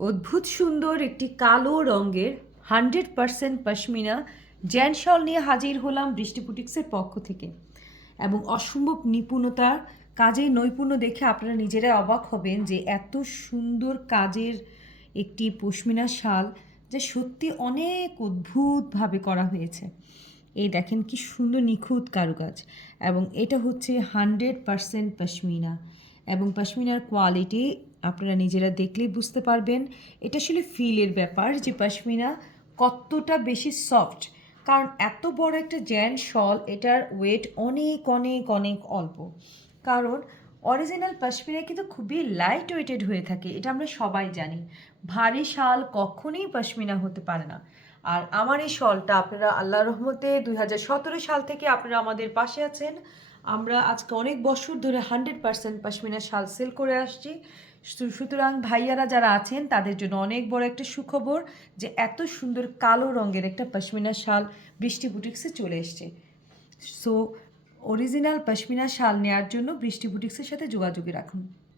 অদ্ভুত সুন্দর একটি কালো রঙের 100% পশমিনা জ্যান শল নিয়ে হাজির হলাম বৃষ্টি বুটিক্সের পক্ষ থেকে। এবং অসম্ভব নিপুণতার কাজের নৈপুণ্য দেখে আপনারা নিজেরাই অবাক হবেন যে এত সুন্দর কাজের একটি পশমিনা শাল যা সত্যি অনেক অদ্ভুতভাবে করা হয়েছে। এই দেখেন কি সুন্দর নিখুঁত কারুকাজ, এবং এটা হচ্ছে 100% পশমিনা, এবং পশমিনার কোয়ালিটি আপনারা নিজেরা দেখলেই বুঝতে পারবেন। এটা আসলে ফিলের ব্যাপার যে পশমিনা কতটা বেশি সফট, কারণ এত বড় একটা জ্যান শল, এটার ওয়েট অনেক অনেক অনেক অল্প। কারণ অরিজিনাল পশমিনা কিন্তু খুবই লাইট ওয়েটেড হয়ে থাকে, এটা আমরা সবাই জানি। ভারী শাল কখনোই পশমিনা হতে পারে না। আর আমার এই শলটা আপনারা আল্লাহর রহমতে 2017 সাল থেকে আপনারা আমাদের পাশে আছেন। আমরা আজকে অনেক বছর ধরে 100% পশমিনা শাল সেল করে আসছি। সুতরাং ভাইয়ারা যারা আছেন তাদের জন্য অনেক বড় একটা সুখবর যে এত সুন্দর কালো রঙের একটা পশমিনা শাল বৃষ্টি বুটিক্সে চলে এসছে। সো অরিজিনাল পশমিনা শাল নেওয়ার জন্য বৃষ্টি বুটিক্সের সাথে যোগাযোগে রাখুন।